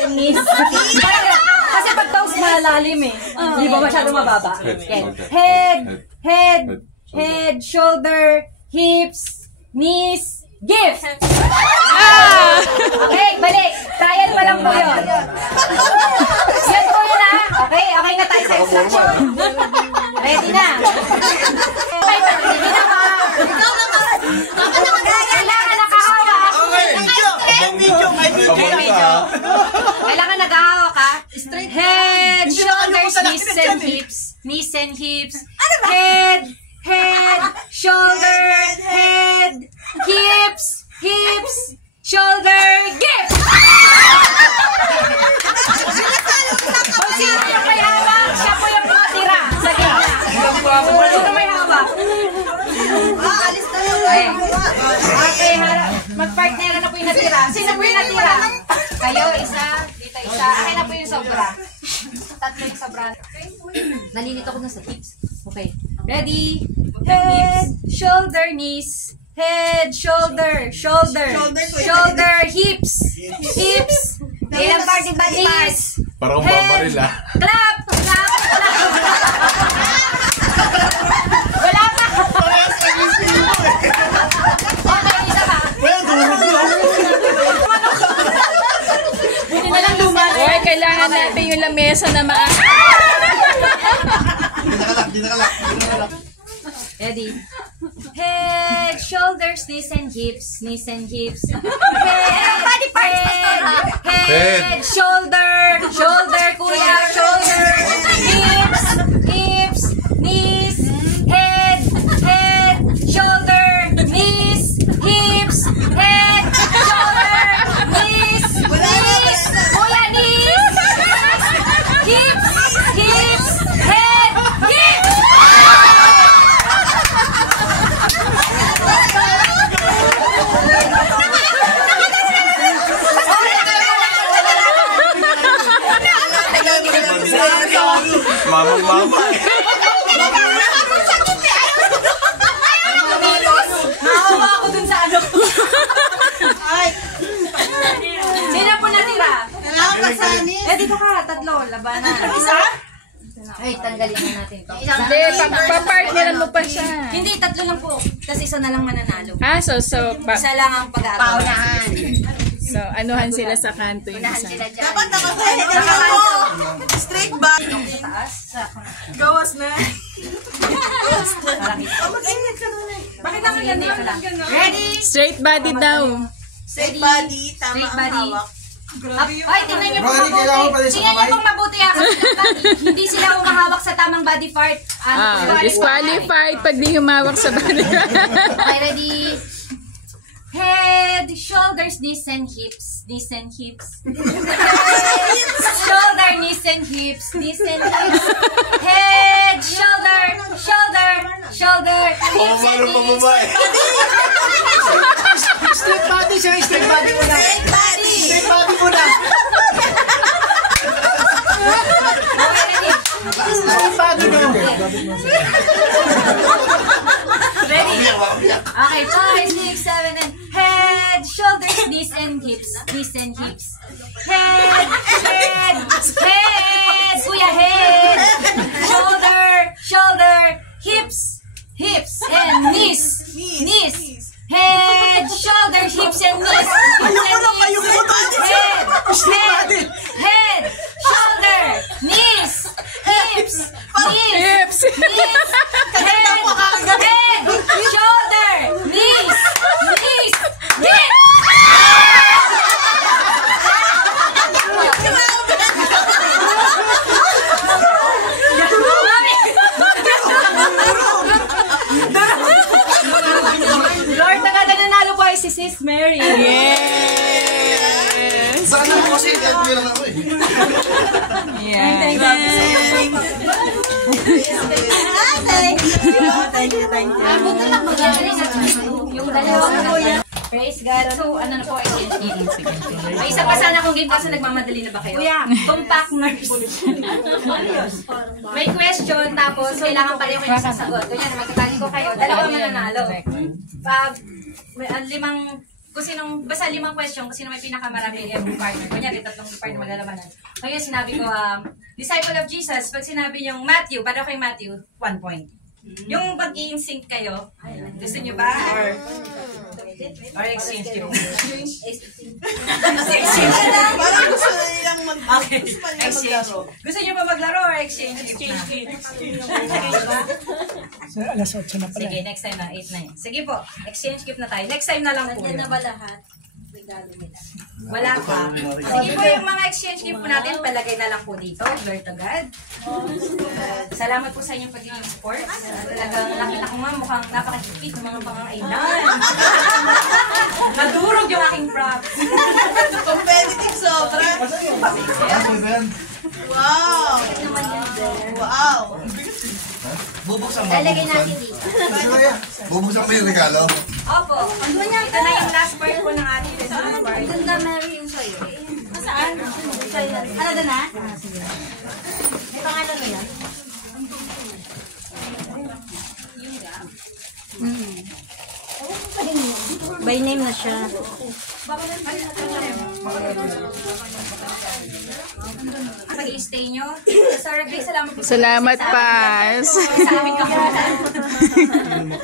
and knees. Kasi pag toes malalim eh. Di ba masyado mababa? Okay. Head, shoulder, hips, knees, gifts! Okay, balik. Trial pa lang po yun. Yan po yun ha. Okay, okay na tayo sa instruction. Ready na. Ready na ba? Kailangan nakahawak. Kailangan nakahawak ha. Head, shoulders, knees and hips. Knees and hips. Head, shoulder, head, hips, shoulder, gifts! Kung sino yung may hawak, siya po yung makatira sa gitna. Sino may hawak? Alis na yun. Okay, mag-partner na po yung natira. Sino po yung natira? Kayo, isa, dito isa. Akin na po yung sobra. Tatlo yung sobra. Nalilito ko na sa hips. Okay. Ready? Head, shoulder, knees. Head, shoulder, hips. Ilang party body parts? Parang babaril ah. Clap! Wala pa! Okay, isa pa. Buti na lang lumala. Oy, kailangan natin yung lamesa na Di nakalak. Ready? Head, shoulders, knees and hips. Head, shoulder, kuya, shoulder, hips, knees, head, shoulder, knees, hips, head, shoulder, knees, kuya, knees, hips, head, hips. Mama. Nakawa ako dun sa ano. Sino po natira? Dito ka, tatlo, labanan. Isa? Ay, tanggalin na natin to. Hindi, papartneran mo pa siya. Hindi, tatlo lang po. Tapos isa na lang mananalo. Isa lang ang pag-aaral. So, anuhan sila sa kanto yung isa. Dapat nakakanto. Straight back. Gawas na. Bakit ang ganun? Ready? Straight body daw. Straight body. Tama ang hawak. Ay, tingnan niyo pong mabuti. Tingnan niyo pong mabuti hindi sila umahawak sa tamang body part. Disqualified pag di humawak sa body. Okay, ready? Head, shoulders, knees and hips. Shoulder, knees and hips. Head, shoulder, hips and knees. Straight body siya, straight body muna. Straight body muna. Straight body mo. Ready? Okay, 5, 6, 7, and head, shoulders, knees and hips. Head, kuya, head, shoulder, hips, and knees. Head, shoulder, hips, and knees. Head, shoulder, knees, hips, head, shoulder, knees, hips. Lord, nanalo po ay si Sis Mary. Yes! Sana po kasi kaya lang ako eh. Yes! Thank you. Buti lang mag-aari na yung dalawang praise God. So, ano na po, may isa pa sana kung game kasi nagmamadali na ba kayo? Compact nurse. May question, tapos kailangan pala yung sasagot. Ganyan, magkakali ko kayo. Dalawa mananalo. Pag 5 kung sinong, basta 5 question, kung sino may pinakamarami every partner. Kunyari, 3 partner maglalabanan. Ngayon, sinabi ko, disciple of Jesus, pag sinabi niyong Matthew, para kay Matthew, 1 point. Yung pag-i-sync kayo, gusto niyo ba? Or exchange gift? Parang gusto na nilang Okay. Exchange. Gusto niyo ba maglaro or exchange gift na? Alas 8 na pala. Sige, next time na, 8 na yun. Sige po, exchange gift na tayo. Next time na lang po. Nandiyan na ba lahat? Regalo nila. Wala pa. Sige po, yung mga exchange gift po natin, palagay na lang po dito. Glory to God. Salamat po sa inyong pagiging support. Talagang nakita ko nga mukhang napakakikit ng mga pangangailan. Nadurog yung aking props. Competitive sobra. Wow! Wow! Bubuksan mo. Lalagay natin dito. Bubuksan mo yung regalo. Opo. Ito na yung last part po ng ating Christmas party. Ganda, Mary, yung sa'yo. Saan? Ano doon na? May pangalan mo yan? By name na siya. Pag-i-stay nyo. Sorry, Grace, salamat po. Salamat, Paz. Sa aming kakulan.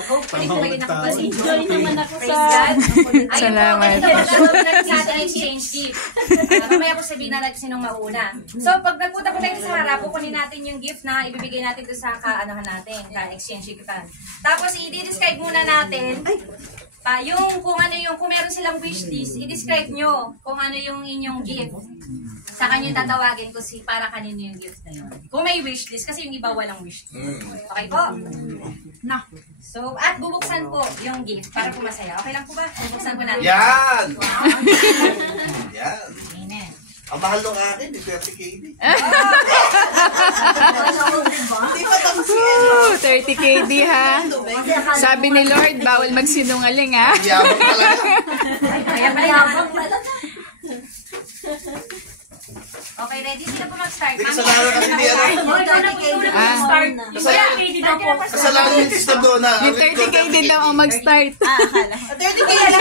Hopefully, kung kayo nakapasig. Praise God. Salamat. Ayun po, ito po natin exchange gift. Mamaya po sabihin na natin sinong mauna. So, pag nagpunta po tayo sa harap, kukunin natin yung gift na ibibigay natin doon sa ka-anohan natin, ka-exchange giftan. Tapos, i-describe muna natin yung kung ano yung, kung meron silang wishlist, i-describe nyo kung ano yung inyong gift. Sa kanya tatawagin ko si para kanino yung gift na yun. Kung may wishlist, kasi yung iba walang wishlist. Okay po? No. So, at bubuksan po yung gift para po masaya. Okay lang po ba? Bubuksan po natin. Yan! Yan. Amen. Ang mahal nung akin, 30K din. Di ba tapos 30KD ha. Sabi ni Lord, bawal magsinungaling ha. Yabang talaga. Kaya pala. Okay, ready? Sino po mag-start? Hindi kasalanan kasi di ano. Ikaw na po mag-start. Kasalanan yung system doon na. Yung 30KD daw ang mag-start. 30K na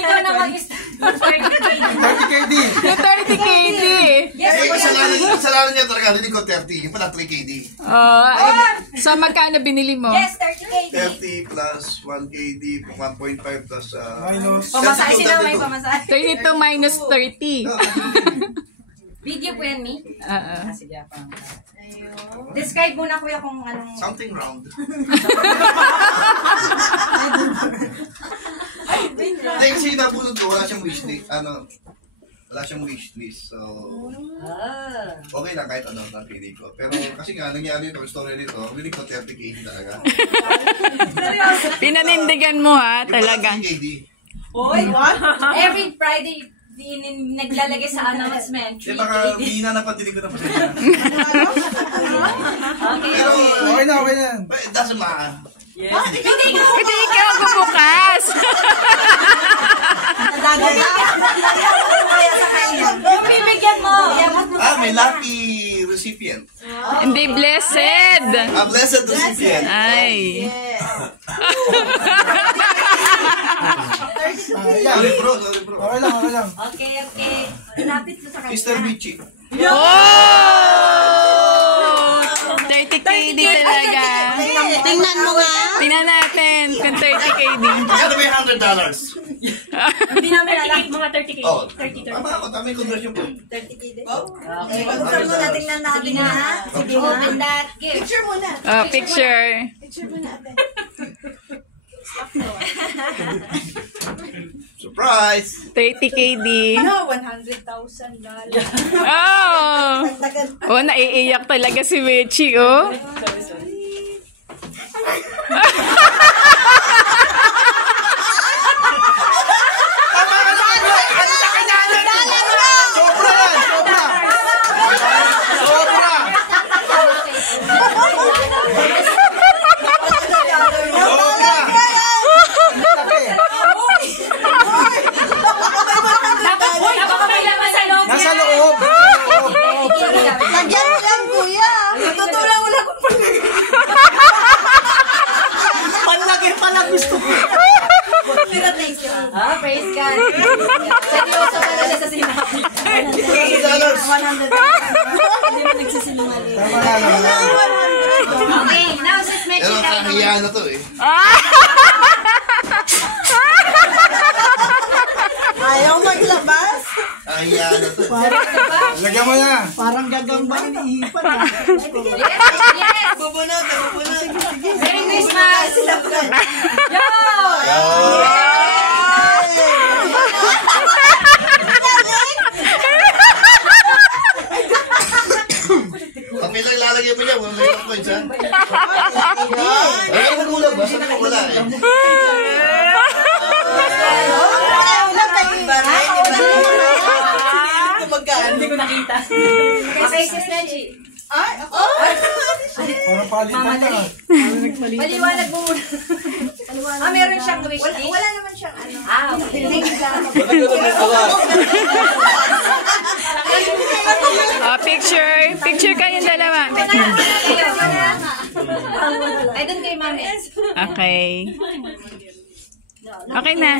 Ikaw na mag-start. 30KD. Yung 30KD. Yes, Kasalanan niya talaga. Hindi ko 30. Yung pala 3KD. Oh, so magkano binili mo? yes, 30K. 30 plus 1KD, 1.5 plus... Pamasahe sila, may pamasahe. 32 minus 30. Video po yan, Mi. Oo. Describe muna, kuya, kung anong... Something round. Hindi kasi nabunod ko, wala siyang wishlist. Wala siyang wishlist. So, okay lang kahit ano ang pinig ko. Pero kasi nga, nangyari ito, story nito, pinig ko 30KD talaga. Pinanindigan mo ha, Yung talaga. pala 3KD. Every Friday, naglalagay sa announcement. Eh baka hindi na napatinig ko na pa siya. Okay, Pero, Okay na, okay na. but it doesn't matter. Hindi ikaw magbubukas. Yung bibigyan mo. May lucky recipient. Hindi blessed. A blessed recipient. Ay. Sorry bro. Okay lang, okay lang. Okay. Lapit mo sa kanya. Mr. Michi. Oh! 30KD talaga. Tingnan mo nga. Tingnan natin kung 30KD. Ano ba yung $100? Hindi namin alam. Mga 30K. Oh, tama ako. Tama yung conversion po. 30K din. Okay. Buksan mo na, tingnan natin ha. Sige na. Open that gift. Picture muna. Picture. Picture muna ate. Surprise! 30KD. No, $100,000. Oh! Oh, naiiyak talaga si Wichi, oh. Nasa loob. Lagyan mo lang, kuya. Tutulong mo lang kung God. Seryoso pala siya sa sinabi. $100. Hindi mo nagsisinungaling. Tama na lang. Okay, now sis Mechi Pero tayo kahiya na to eh. Ayaw maglabas. Kahiya na to. Lagyan mo na. Parang gagamba inihipan. Yes! Bubunot. Merry Christmas! Yo! Pag may lang lalagyan mo niya, wala may points ha. Ay, nagulang ba? Saan wala eh? Hindi ko nakita. Okay, sis Mechi. Parang palitan na. Maliwanag mo muna. Meron siyang wish list? Wala naman siyang ano. Okay. Picture. Picture kayong dalawa. Ay, dun kay Mami. Okay. Okay na.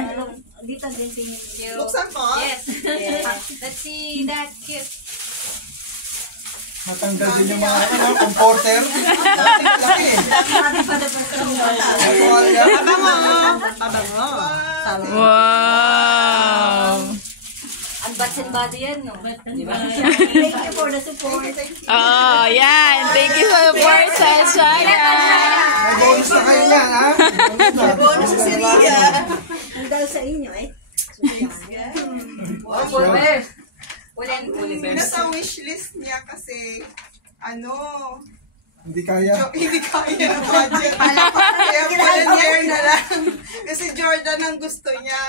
Dito din tingin. Buksan ko? Yes. Let's see that cute. Matanggal din yung mga comforter. Laki. Wow. Ang butts and body yan, no? Diba? Thank you for the support. Oh, yan. Thank you for the support, Shaya. May bonus na kayo yan, ha? Bonus sa Syria. Ang dahil sa inyo eh. Nasa wishlist niya kasi, Hindi kaya. hindi kaya ng budget. Kaya volunteer na lang. Kasi Jordan ang gusto niya.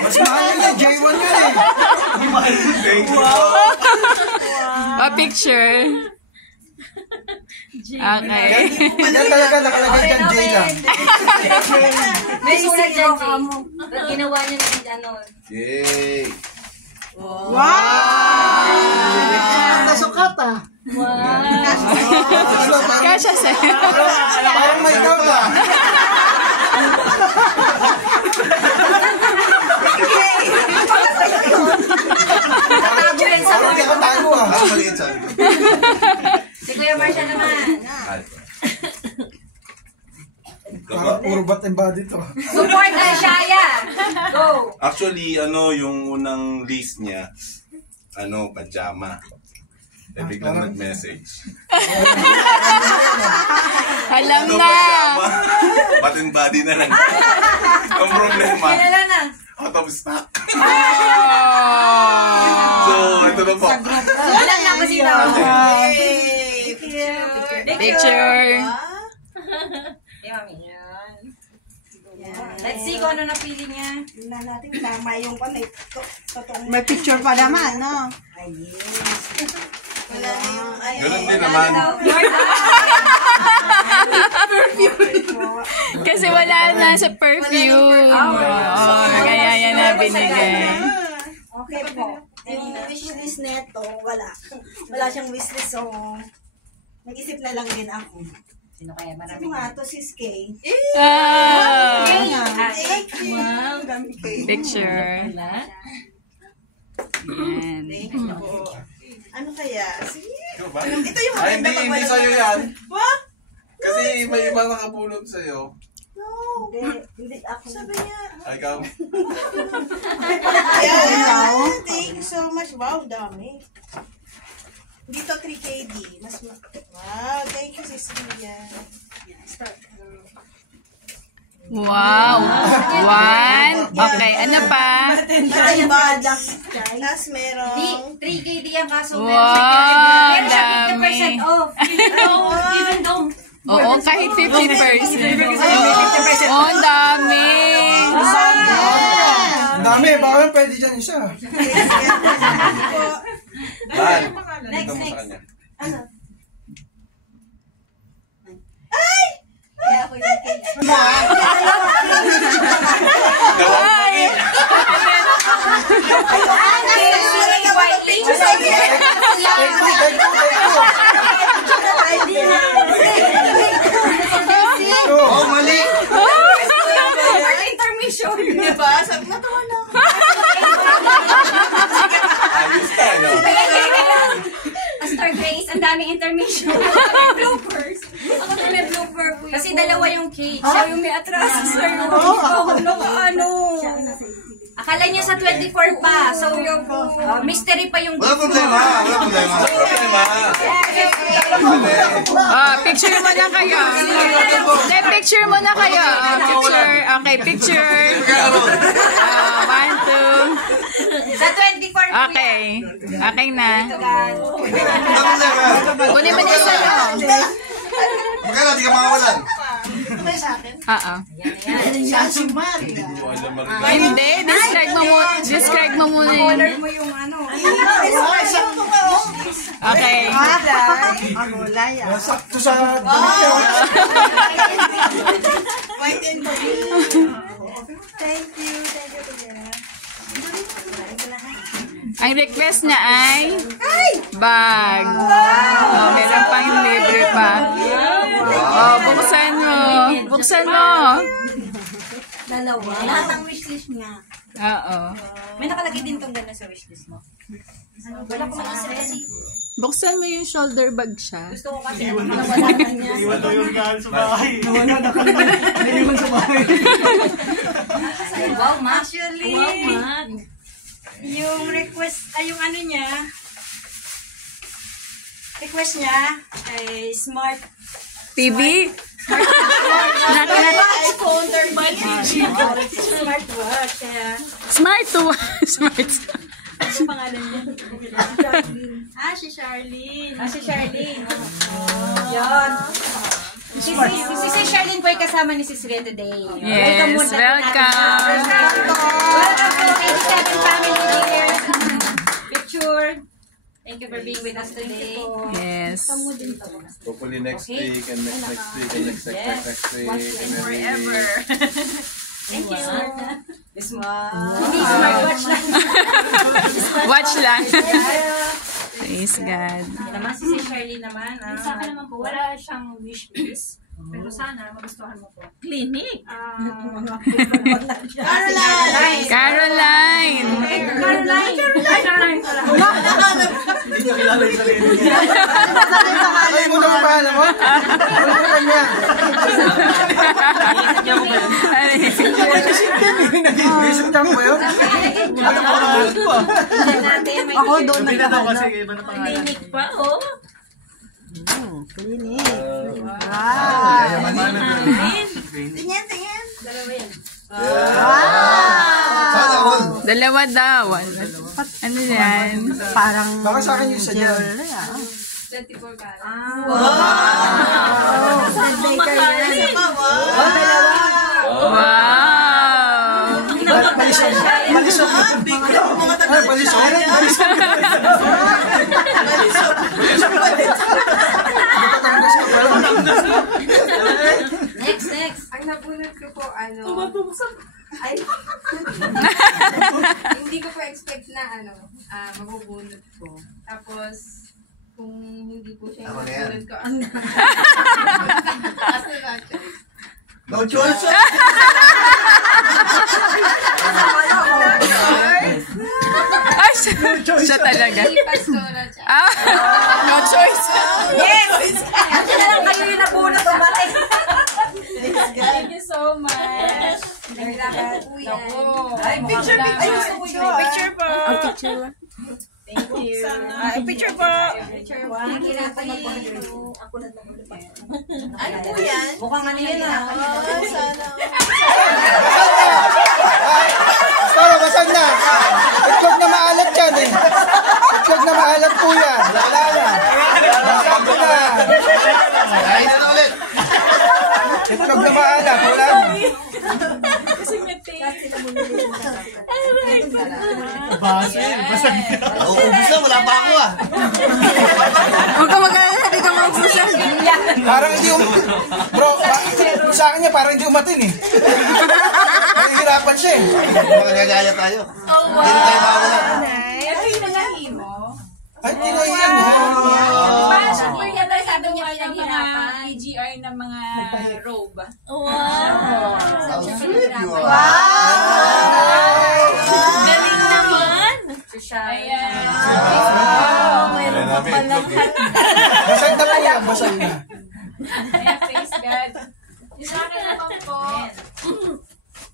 Mas mahal yun eh. J1 yun eh. Picture. Okay. Yan talaga nakalagay dyan, J lang. May sulat dyan, Jay. Ba't ginawa niyo ng ano? Yay! Nasukat ah. Kasha sa'yo. Parang may doubt ah. Tatago yan sa Parang hindi ako tago ah. Ah, maliit sabi. Si Kuya Marcia naman. Parang puro bat and body to. Support na Shaya. Go. Actually, yung unang list niya, pajama. Eh, biglang nag-message. Alam Ano na. pajama? Bat and body na lang. Ang problema, Kilala na. out of stock. Oh. So, ito na po. Alam na ko sino. Picture. Let's see kung ano napili niya. Tingnan natin tama yung may totoong. May picture pa naman, no? Ay, yes. Wala na yung Ganun din naman. Kasi wala na sa perfume. Oo, kaya yan na binigay. Okay po. Yung wishlist neto, wala. Wala siyang wishlist, so nag-isip na lang din ako. Sino kaya Sino marami? nga to, sis Kay? Ah, Wow, dami kayo. picture. Yan. Ano kaya? Sige. Ikaw ba? Ito yung Ay, maganda hindi pag sa'yo wala- yan. What? Kasi may iba nakapulot sa'yo. No. Hindi ako. Sabi niya. Ay, ikaw. Yeah. Thank you so much. Wow, dami. Dito 3KD. Wow, thank you, Sis Ria. Wow. One. Okay, ano pa? Ay, bags. Tapos merong... 3KD ang kaso. Wow, Meron siya dami. 50% off. Even though. Oo, kahit 50%. Oh, ang dami. Ang dami. Baka pwede dyan isa. Ban. Dito mo sa kanya. Ay! Oh, mali! intermission. May bloopers. Ako na may blooper po. Kasi dalawa yung cake. Siya yung may atraso, sir. Ano? Akala niya sa 24 pa. So, mystery pa yung Wala problema. Wala problema. Picture mo na kayo. Hindi, picture mo na kayo. Picture. Okay, picture. 1, 2. Sa 24 po Okay. Okay na. Wala problema. Kunin mo na yung sa'yo. Magkano, di ka makawalan. Oo. Hindi, describe mo muna yun. mo yung ano. Okay. Sakto sa White and green. Thank you. Thank you, Kuya. Ang request niya ay bag. Oh, meron pang libre pa. Oh, buksan mo. Buksan mo. Dalawa. Lahat ang wishlist niya. Oo. May nakalagay din tong gano'n sa wishlist mo. Wala ko makasip kasi. Buksan mo yung shoulder bag siya. Gusto ko kasi Nawala na niya. iwan daw yung gaan sa bahay. Nawala na kami. Naiwan sa bahay. Wow, ma. Actually, yung request, ay yung ano niya, request niya ay smart TV? iPhone 13. Smartwatch. Kaya, Smart. ano pangalan niya? Si Charlene. Si Charlene. Yan. Si Charlene po ay kasama ni Cecilia today. Yes, welcome. Welcome po, 87 family dear. Picture. Thank you for being with us today. Yes. Hopefully next week and next week and next week. And Forever. Thank you. This one. Hindi smartwatch lang. Watch lang. Praise God. Naman si Charlene naman. Sa akin naman po, wala siyang wish list. Pero sana, magustuhan mo po. Clinic. Caroline. Caroline. Hindi niya kilala yung sarili niya. Ay, mo naman bahala mo. Ano ko kanya? Nag-iisip ka mo yun? Ano po naman ko? Ako doon Hindi na daw kasi iba na pangalan. Clinic pa, oh. Tingin. Dalawa yan. Sana all. Dalawa daw. Ano yan? Baka sa akin yung sadya. 24 karat. Wow! Balisok. Balisok. Ay, balisok. Next. Ang nabunod ko po, ay, hindi ko po expect na, mabubunod ko. Tapos, kung hindi po siya Ako yung na yan. nabunod ko, kasi na choice. No choice. Ay, siya talaga. Hindi pastora siya. No choice. Yes! Kasi na lang kayo yung nabunod umatay. Thank you so much. Kailangan po yan. Ay, picture. Ay, gusto ko yun. Picture po. Thank you. Picture po. Picture one. Ako na naman. Ano po yan? Mukhang ano yan ah. Tara, basag na. Itlog na maalat yan eh. Itlog na maalat po yan. Wala na. Basag na. Kain na ulit. Itlog na maalat. Wala na. Basil. Basag na. Uubos na, wala pa ako ah. Huwag ka mag-alala, hindi ka maubusan. Parang hindi bro, sa akin niya parang hindi umatin eh. Nahihirapan siya eh. Magagaya tayo. Hindi na tayo mawala. Ay, tinahiyan eh. Para siya po yung sabi niya pinaghirapan. EGR ng mga robe. How sweet you are. Galing naman. Ayan namin. Basag Basal na. Ayan, praise God. Yung sa akin naman po,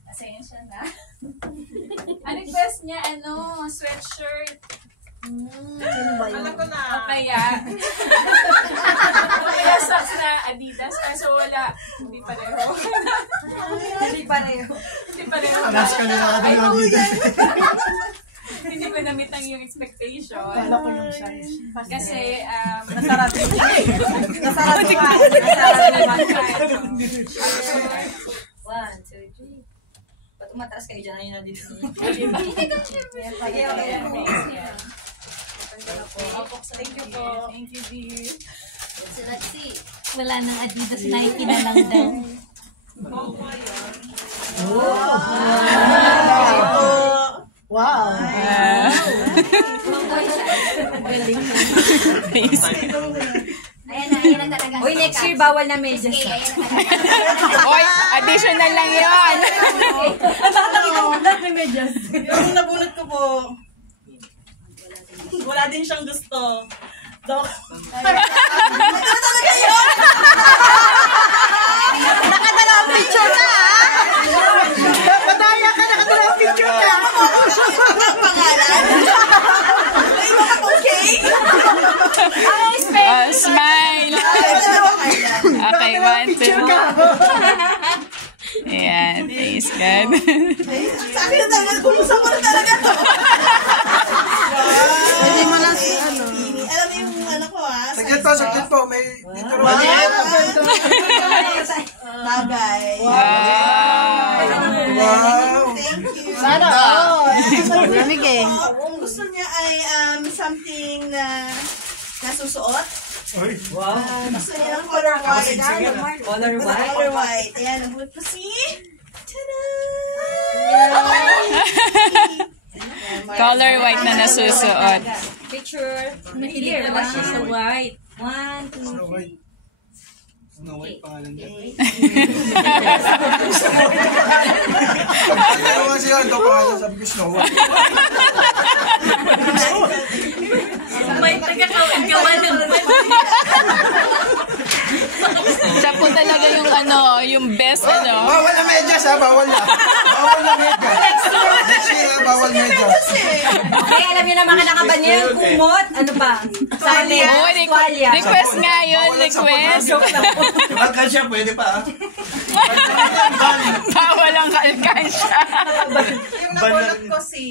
pasensya na. Ang request niya, sweatshirt. Alam ko na. O kaya socks na Adidas. Kaso wala, hindi pareho. Hindi pareho. Hindi pareho. Alas ka nila ka din dito. Hindi ko na-meet ang yung expectation. Kala ko yung size. Kasi, Nasarap naman. One, two, three. Ba't umataas kayo dyan? Ayun na dito. Thank you po. Thank you, dear. So let's see. Wala nang Adidas, Nike na lang daw. Wow. Ayan na talaga. Uy, next year bawal na medyas. Oy, additional lang yun. Yung nabunot ko po, wala din siyang gusto. Nakadala ang picture ka, ha? Pataya ka, nakadala ang picture ka. Ang pangalan? Ay, mga okay? Smile. Okay, 1, 2. Ayan, praise God. Sa akin na naman, kumusta mo na talaga to? Hindi mo lang Alam mo yung ko, ha? Saglit po. May dito rin. Bagay. Wow. Thank you. Sana, lamig eh. Kung gusto niya ay something na nasusuot, gusto niya ng color white. Color white. Ayan, nabunot ko si... Tada! Color white na nasusuot. Picture. Mahilig na siya sa white. 1, 2, 3. Snow White pangalan niya. Ano nga sila ito pangalan? Sabi ko Snow White. May taga-gawa ng Siya po talaga yung best Bawal na medyas, ha? Bawal na. Bawal na medyas. Next year, ha? Bawal medyas. Ay, alam niyo naman nakaban niya yung kumot. Ano ba? Sali. Oh, request nga yun, request. Alkansya, pwede pa. Bawal ang alkansya. Yung nabunot ko si...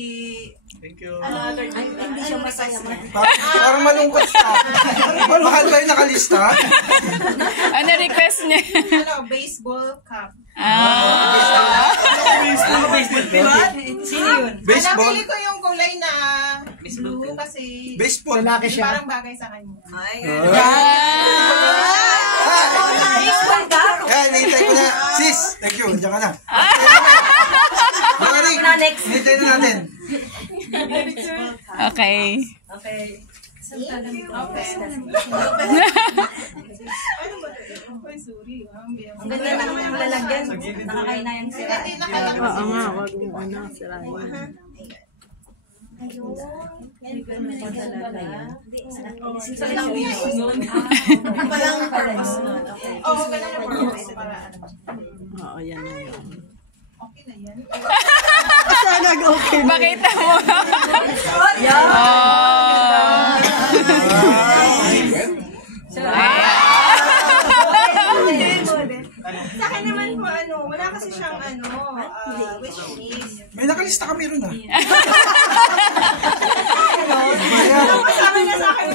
Thank you. Hindi siya masaya. Parang malungkot siya. Mahal kayo nakalista? Ano request niya? Baseball cap. Sino yun? Baseball? Napili ko yung kulay na blue kasi Baseball. parang bagay sa kanya. Baseball ka? Kaya, nihintay ko na. Sis, thank you. Diyan ka na. Marinig, Next. nihintay na natin. Okay. Okay. Ang ganda naman yung lalagyan. Nakakainayang sira. Oo nga, wag mo sirahin. Walang purpose nun. Oo, ganun yung purpose para ano. Oo, yan na yun. Okay na yan. Sana okay. Pakita mo. Sa akin naman po, wala kasi siyang wish list. May nakalista kami ron, ha? Sabi niya sa akin,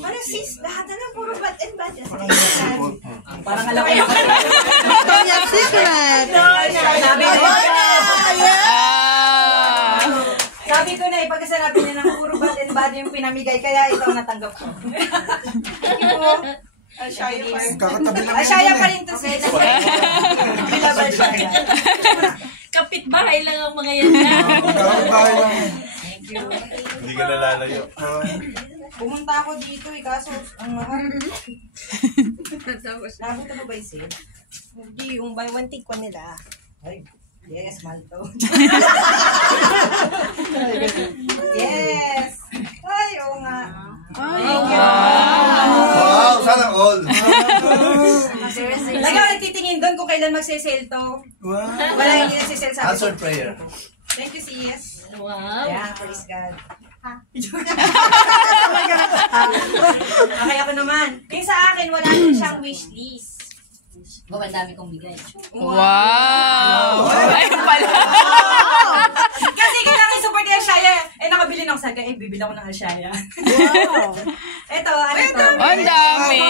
ano sis, lahat na lang puro bad and bad. Parang alam ko yung Kanya secret. Sabi ko na ipagkasanabi niya na puro bad and bad yung pinamigay, kaya ito ang natanggap ko. Kakatabi lang Asyaya pa rin to sis. Kapitbahay lang ang mga yan na. Kakatabi lang. Hindi ka nalalayo. Pumunta ako dito kaso ang mahal. Labot na ba isin? Hindi, yung buy one take one nila. Ay, yes, mahal to. Yes! Ay, oo nga. Wow, sana all. magsisale to. Wow. Wala hindi nagsisale sa Answered prayer. Thank you, sis. Wow. Yeah, praise God. Okay, ako naman. Yung sa akin, wala din siyang wish list. Ang dami kong bigay. Wow! Ayun pala. Kasi kailangan i-support yung Alshaya. Nakabili ng saga. Bibili ako ng Alshaya. Wow! Ito, ano to? Ang dami.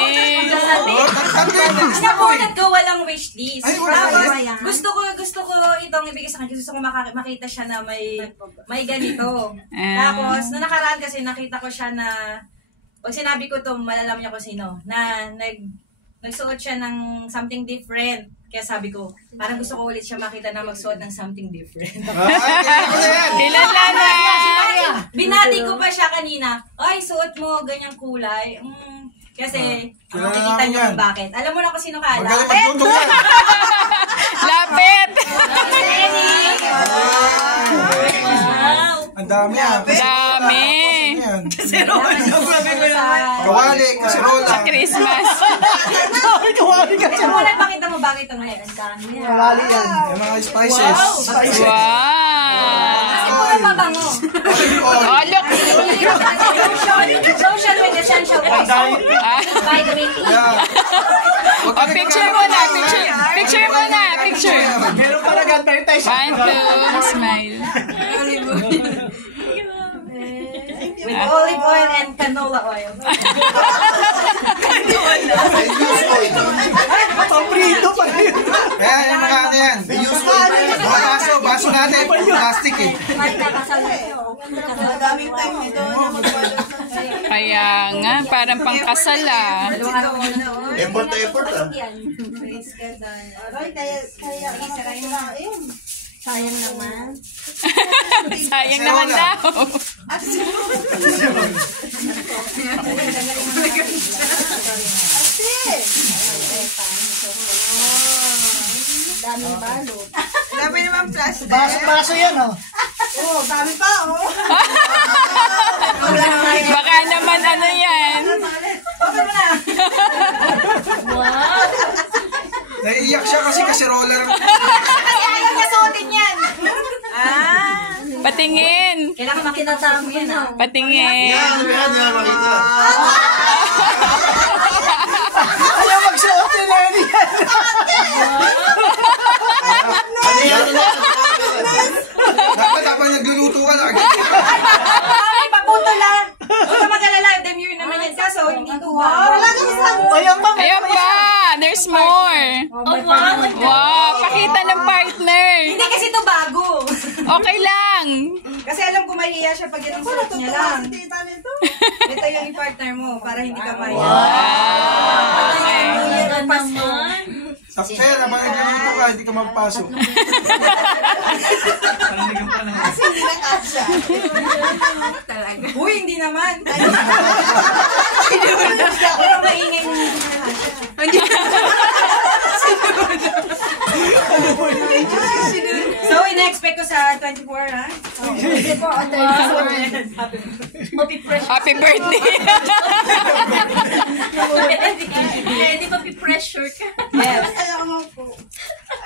Napunod ko walang wish list. Tapos, gusto ko itong ibigay sa kanya. Gusto ko makita siya na may ganito. Tapos, nung nakaraan kasi nakita ko siya na, pag sinabi ko to, malalaman niya kung sino, na nagsuot siya ng something different. Kaya sabi ko, parang gusto ko ulit siya makita na magsuot ng something different. Kilala na. Binati ko pa siya kanina, ay, suot mo ganyang kulay. Kasi, makikita niyo kung bakit. Alam mo na kung sino ka. Magaling magtutong yan. Lapit. Ang dami ah. Dami. Kawali, kaserola. Sa Christmas. Kawali ka. Ito muna, pakita mo bakit ito ngayon. Kawali yan. Yung mga spices. Wow. Kasi muna pabango. Oh, look. Lotion with essential oils. Vitamin E. Oh, picture mo na. Picture mo na. Picture. Meron pala gantay tayo. 1, 2, smile. With olive oil and canola oil. Paprito pa rin. Kaya yung mga ano yan. Mga baso natin. Plastic eh. Madaming time nito na magpalot. Kaya nga, parang pangkasal ah. Effort na effort ah. Sayang naman. Sayang naman daw. Daming balot. Dami naman plastic. Baso yan oh. Oh, dami pa oh. Baka naman ano yan. Open mo na. Wow. Naiiyak siya kasi kaserola. Kasi ayaw niya suotin yan. Patingin. Kailangan makita mo yan ah. Patingin. Yan, makita. Ayaw magsuot yun na yan. Dapat nagluluto ka na agad. Ay, papunto lang. Huwag ka mag-alala. Demure naman yan. Kaso, hindi ko ba? Wala kang Ayan pa. There's more. Oh, wow. Wow. Pakita ng partner. Hindi kasi ito bago. Okay lang. Kasi alam ko mahihiya siya pag yan ang suot niya lang. Ito yung partner mo para hindi ka mahihiya. Okay. Yan naman. Sakto yan, habang nagluluto ka, hindi ka magpasok. Kasi hindi na kasya. Uy, hindi naman. Pero maingay na hindi So, ina-expect ko sa 24, ha? Hindi po, Happy birthday. Hindi pa-pressure ka. Yes. Kaya mo po.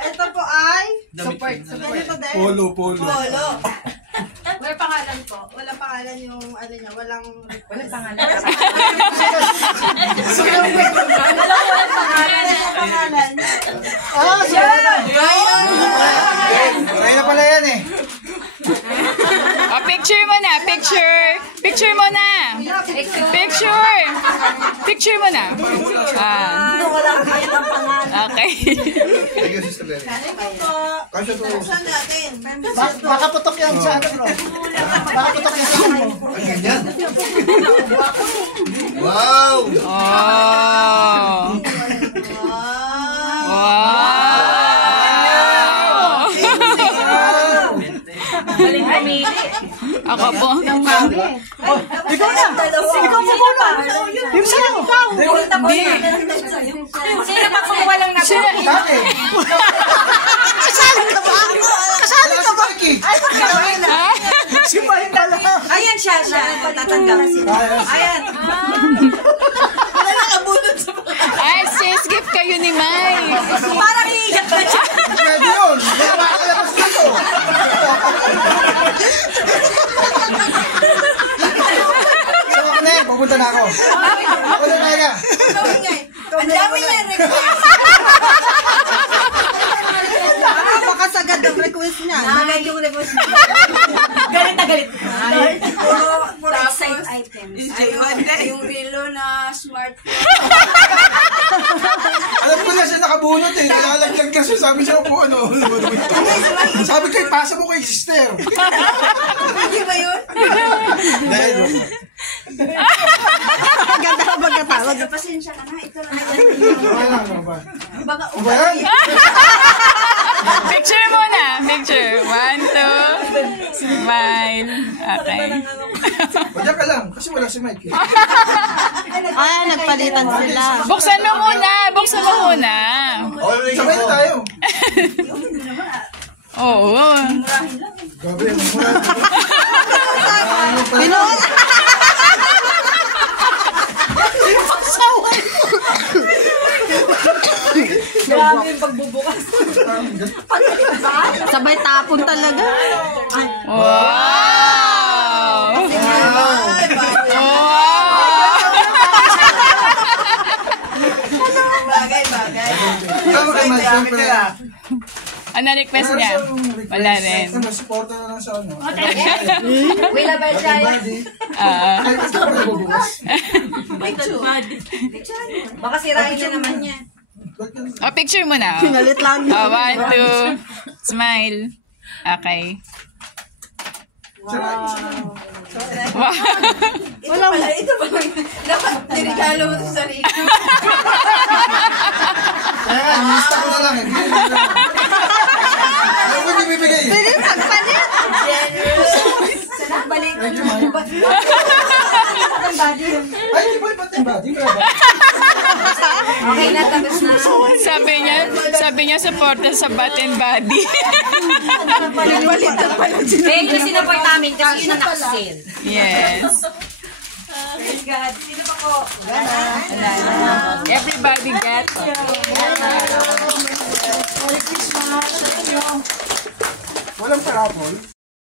Ito po ay Support. ganito din. Polo. Polo. Wala pangalan po. Walang pangalan yung ano niya, walang pangalan. Walang pangalan. Ah, Ryan na pala yan eh. Oh, picture mo na. Picture mo na. Picture mo na. Walang kahit ang pangalan. Okay. Thank you, Sister Berry. Ito po. Kasya to. Saan natin? Baka putok yan sa ano bro. Baka putok yan sa ano. Ang ganyan. Wow! Oh. Wow. Galing pumili. Ako po. Ikaw na. Ikaw po pulo. Yung sa'yo. Hindi. Sino pa kumuha lang na po? Dati. Kasali ka ba? Kasali ka ba? Si Pahin na lang. Ayan siya. Tatanda. Ayan. Ay, sis, gift kayo ni Mai. Parang iiyak na siya. na ako. Una tayo. Ang dami niya request. Baka sagad ang request niya. Sagad yung request niya. Galit na galit. Puro excite items. Yung relo na smartphone. Alam ko na siya nakabunot eh. Nalalaglag na siya. Sabi siya po ano. Sabi ko, ipasa mo kay sister. Hindi ba yun? Dahil. Ganda ka pagkatawag. Pasensya ka na. Ito lang. Ano ba? Baka Ano ba yan? Picture muna. Picture. 1, 2. Smile. Okay. Wala ka lang. Kasi wala si Mike. nagpalitan sila. Buksan mo muna. Buksan mo muna. Sabay na tayo. Oo. Gabi, ang mura. Pinon! Grabe yung pagbubukas. Sabay tapon talaga. Wow! Bagay. Tama kay Mike. Siyempre. Ano request niya? Wala rin. Ano, supporta na lang sa ano. Wila ba siya? Ay, kasi ako nabubukas. Baka sirain niya naman niya. Oh, picture mo na. Pinalit lang. 1, 2. Smile. Okay. Wow. Ito pala. Dapat nirigalo mo sa sarili. Ayan, lista ko na lang eh. Ano ba hindi bibigay? Balik. Thank you, Mike. Ay, di ba iba't iba? Di ba? Okay na, tapos na. Sabi niya supporta sa Bat and Body. Balitan pala. Eh, yun yung sinapoy namin kasi yun ang nakasale. Yes. Praise God. Sino pa po? Everybody get. Walang parapol.